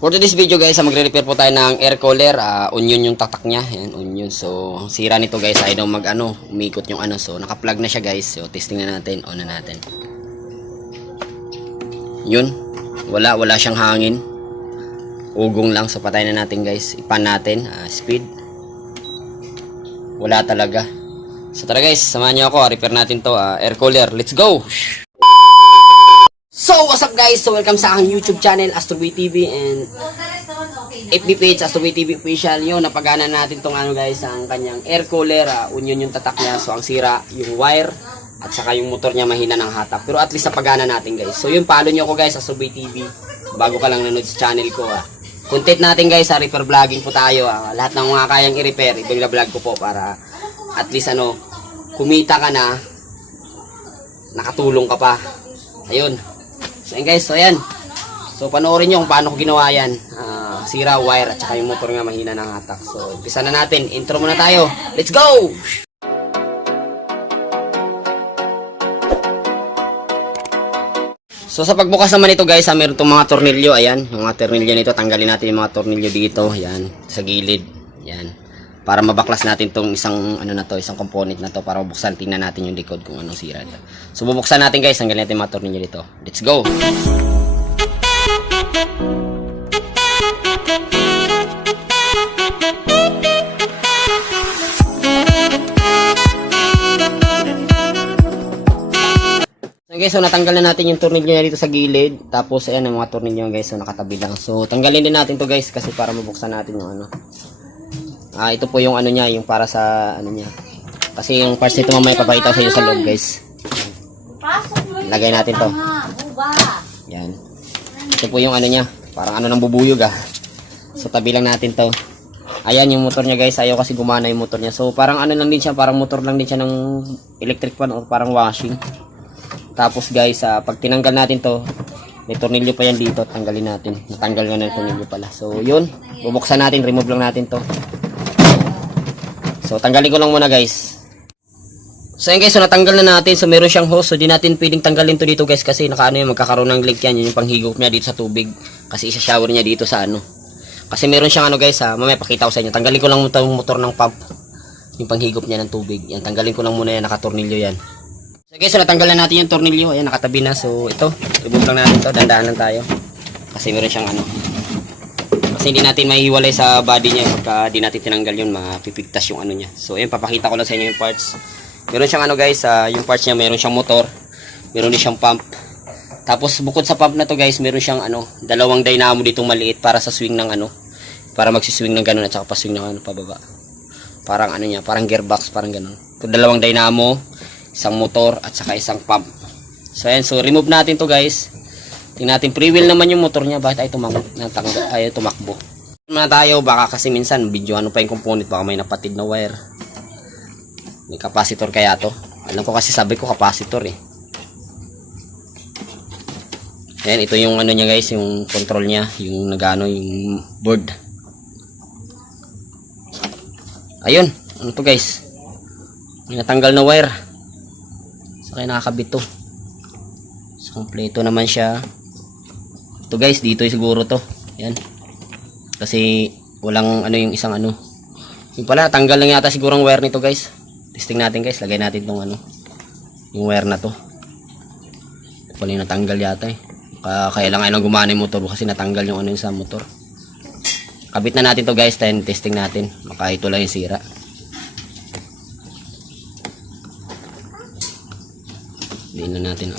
For today's video guys, magre-repair po tayo ng air cooler. Onion yung tatak niya. Ayan, onion. So, sira nito guys. Ayaw umikot yung ano. So, naka-plug na siya guys. So, testing na natin. On na natin. Yun. Wala siyang hangin. Ugong lang. So, patay na natin guys. Ipan natin. Speed. Wala talaga. So, tara guys. Samahan niyo ako. Repair natin to. Air cooler. Let's go! So, what's up guys? So, welcome sa aking YouTube channel, Astroboy TV, and FB page, Astroboy TV Official. Yun, napagana natin tong ano guys, ang kanyang air cooler. Onion yung tatak niya. So, ang sira, yung wire, at saka yung motor niya mahina ng hatak. Pero at least napagana natin guys. So, yun, follow nyo ako guys, Astroboy TV. Bago ka lang nanood sa channel ko. Content natin guys, repair vlogging po tayo. Lahat ng mga kayang i-repair, i-vlog ko po para at least kumita ka na, nakatulong ka pa. Ayun. So ayan guys, so ayan. So panoorin nyo kung paano ko ginawa yan. Sira wire at saka yung motor nga mahina ng hatak. So umpisa na natin. Intro muna tayo. Let's go! So sa pagbukas naman ito guys, meron itong mga tornilyo. Ayan, yung mga tornilyo nito. Tanggalin natin yung mga tornilyo dito. Ayan, sa gilid. Ayan. Para mabaklas natin tong isang isang component na to para mabuksan, tingnan natin yung likod kung anong sira dito. So bubuksan natin guys, tanggalin natin yung mga tornilyo dito. Let's go. So guys, so natanggal na natin yung tornilyo niya dito sa gilid. Tapos ayan ang mga tornilyo guys, so nakatabi lang. So tanggalin din natin to guys kasi para mabuksan natin yung ito po yung niya, yung para sa niya. Kasi yung parts nito mamaya papakita ko sa inyo sa loob, guys. Lagay natin to. Yan. Ito po yung niya, parang nang bubuyog So tabi lang natin to. Ayan yung motor niya, guys. Ayaw kasi gumana yung motor niya. So parang lang din siya, parang motor lang din siya ng electric fan or parang washing. Tapos guys, pag tinanggal natin to, may tornilyo pa yan dito, tanggalin natin. Natanggal nga na yung tornilyo pala. So yun, bubuksan natin, remove lang natin to. So, tanggalin ko lang muna guys. So, yun guys, so natanggal na natin. So, meron siyang hose. So, di natin pwedeng tanggalin to dito guys kasi magkakaroon ng leak yan. Yun yung panghigop niya dito sa tubig. Kasi isa-shower niya dito sa Kasi meron siyang guys mamaya pakita ko sa inyo. Tanggalin ko lang muna yung motor ng pump. Yung panghigop niya ng tubig. Yan, tanggalin ko lang muna yan. Nakatornilyo yan. So, guys, so natanggal na natin yung tornilyo. Ayan, nakatabi na. So, ito. Remove lang natin to. Dandaan lang tayo. Kasi meron siyang Kasi hindi natin maihiwalay sa body niya pagka di natin tinanggal yun, mapipigtas yung niya. So ayun, papakita ko lang sa inyo yung parts. Meron siyang guys, yung parts niya, meron siyang motor, meron din siyang pump. Tapos bukod sa pump na to guys, meron siyang dalawang dynamo ditong maliit para sa swing ng para magsiswing ng ganun at saka pa-swing ng pababa. Parang niya, parang gearbox, parang ganun. So, dalawang dynamo, isang motor at saka isang pump. So ayan, so remove natin to guys. Tingnan natin, pre-wheel naman yung motor niya. Bakit ay tumakbo? Muna tayo, baka kasi minsan video pa yung component, baka may napatid na wire. May capacitor kaya to. Alam ko kasi sabi ko capacitor Ayan, ito yung niya guys, yung control niya, yung yung board. Ayun, to guys. May natanggal na wire. So kaya nakakabit to. So kompleto naman siya. Ito guys, dito siguro to. Yan. Kasi walang yung isang Yung pala, tanggal lang yata siguro ang wire nito guys. Testing natin guys, lagay natin tong yung wire na to. Pala yung natanggal yata Kaya lang gumana yung motor kasi natanggal yung yung sa motor. Kabit na natin to guys, then testing natin. Baka ito lang yung sira. Diin na natin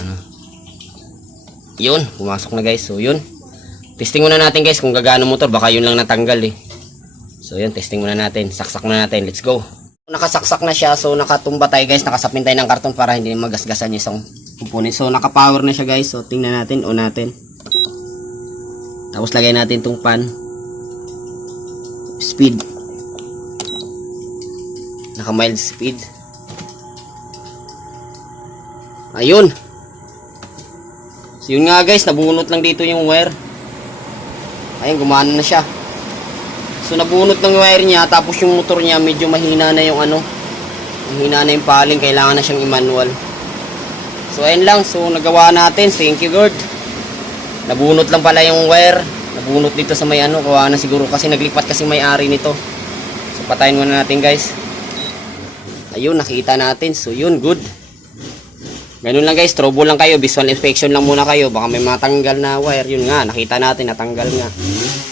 Yun, pumasok na guys. So yun, testing muna natin guys kung gagana motor. Baka yun lang natanggal So yun, testing muna natin. Saksak muna natin, let's go. Nakasaksak na siya, so nakatumba tayo guys. Nakasapin tayo ng karton para hindi magasgasan yung isang component. So nakapower na siya guys. So tingnan natin, on natin. Tapos lagay natin tong pan. Speed, naka mild speed. Ayun. So yun nga guys, nabunot lang dito yung wire. Ayun, gumana na siya. So nabunot ng wire niya, tapos yung motor niya medyo mahina na yung mahina na yung paling, kailangan na siyang i-manual. So ayun lang, so nagawa natin. Thank you God. Nabunot lang pala yung wire. nabunot dito sa may ano, kuha na siguro kasi naglipat kasi may-ari nito. So patayin muna natin guys. Ayun, nakita natin. So yun, good. Ganun lang guys, trouble lang kayo, visual inspection lang muna kayo, baka may matanggal na wire. Yun nga, nakita natin, natanggal nga.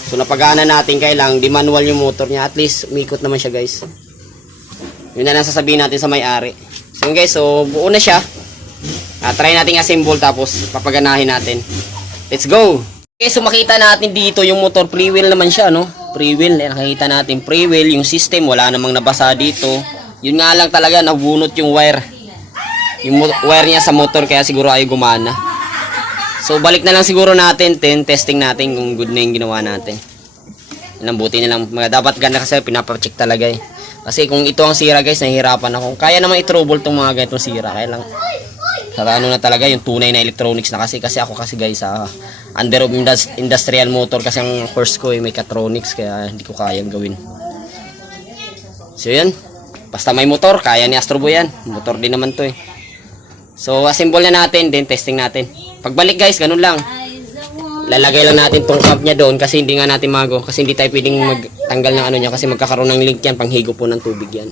So napagana natin, kailang di manual yung motor niya, at least umikot naman siya guys. Yun na lang sasabihin natin sa may-ari. So yun guys, so buo na siya. Try natin assemble tapos papaganahin natin. Let's go! Okay, so makita natin dito yung motor, pre-wheel naman siya, no? Pre-wheel, nakikita natin pre-wheel, yung system, wala namang nabasa dito. Yun nga lang talaga, nabunot yung wire. Yung wire niya sa motor, kaya siguro ay gumana. So balik na lang siguro natin, testing natin kung good na yung ginawa natin. Buti na lang, dapat ganda kasi pinapacheck talaga eh. Kasi kung ito ang sira guys, nahihirapan ako. Kaya naman i-trouble tong mga ganitong sira, kaya lang sa ano na talaga yung tunay na electronics na kasi ako kasi guys under of industrial motor kasi ang course ko may mechatronics, kaya hindi ko kayang gawin. So yun, basta may motor, kaya ni Astroboy yan. Motor din naman to eh. So assemble na natin, then testing natin. Pagbalik guys, ganun lang. Lalagay lang natin tong clamp niya doon kasi hindi nga natin mago. Kasi hindi tayo pwedeng magtanggal ng ano niya kasi magkakaroon ng link yan, panghigo po ng tubig yan.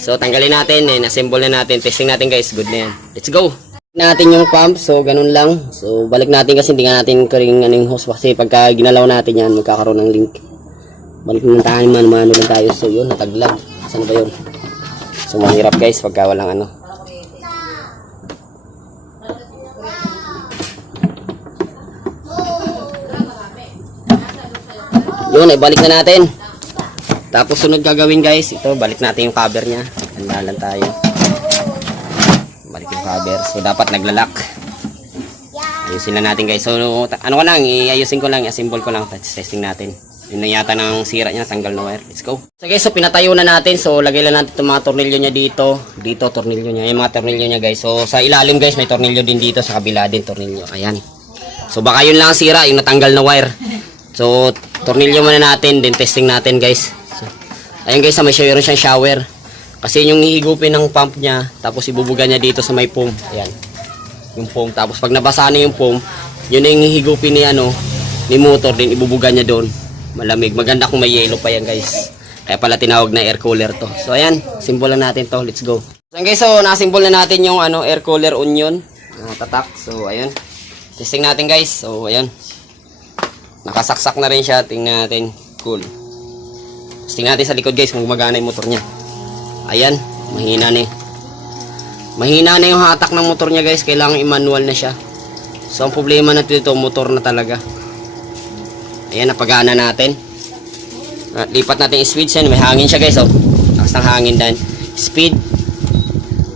So tanggalin natin, then assemble na natin. Testing natin guys, good na yan. Let's go! Natin yung pump, so ganun lang. So balik natin kasi hindi nga natin karing ano yung hose kasi pagka ginalaw natin yan, magkakaroon ng link. Balik naman tayo, mano lang tayo. So yun, nataglag. Saan ba yun? So mahirap guys pagka walang ano. Yun, ibalik na natin. Tapos sunod gagawin guys, ito, balik natin yung cover niya. Handalan tayo. Balik yung cover. So dapat naglalak. Ayusin lang natin guys. So ano ko lang, iayusin ko lang, i-assemble ko lang. Testing natin. Yun na yata ng sira niya, tanggal na wire. Let's go. So guys, so pinatayo na natin. So lagay lang natin itong mga tornilyo niya dito. Dito, tornilyo niya. Yung mga tornilyo niya guys. So sa ilalim guys, may tornilyo din dito. Sa kabila din tornilyo. Ayan. So baka yun lang ang sira, yung natanggal na wire. So tornilyo muna natin, then testing natin guys. So, ayun guys, may meron siyang shower. Kasi yung hihigupin ng pump niya, tapos ibubuga niya dito sa may foam. Ayan. Yung foam. Tapos pag nabasa na yung foam, yun na yung hihigupin ni ano, ni motor, din ibubuga niya doon. Malamig. Maganda kung may yellow pa yan guys. Kaya pala tinawag na air cooler to. So ayan, simbol lang natin to. Let's go. So guys, so nasimbol na natin yung ano, air cooler onion. Tatak. So ayun. Testing natin guys. So ayun. Nakasaksak na rin siya. Tingnan natin. Cool. Tingnan natin sa likod guys kung gumagana yung motor niya. Ayan. Mahina na eh. Mahina na yung hatak ng motor niya guys. Kailangan i-manual na siya. So ang problema natin dito, motor na talaga. Ayan, napagana natin. Lipat natin yung speed siya. May hangin siya guys. Oh. Lakas ng hangin dan. Speed.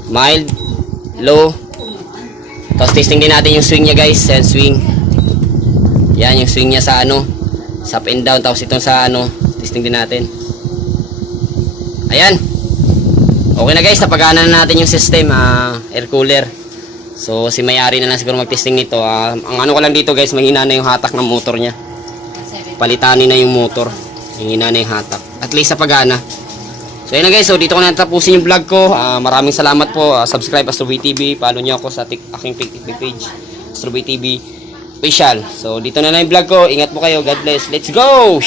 Mild. Low. Tapos testing din natin yung swing niya guys. Ayan, swing. Yan yung swing niya sa ano, sa up and down. Tapos itong sa ano, testing din natin. Ayan. Okay na guys, napagana na natin yung system, air cooler. So si may-ari na lang siguro mag-testing nito. Ang ano ko lang dito guys, mahina na yung hatak ng motor niya. Palitanin na yung motor. Mahina na yung hatak. At least sa pagana. So yun na guys, so dito ko na tapusin yung vlog ko. Maraming salamat po. Subscribe Astroboy TV. Follow nyo ako sa aking page, Astroboy TV Official. So dito na lang yung vlog ko. Ingat po kayo. God bless. Let's go!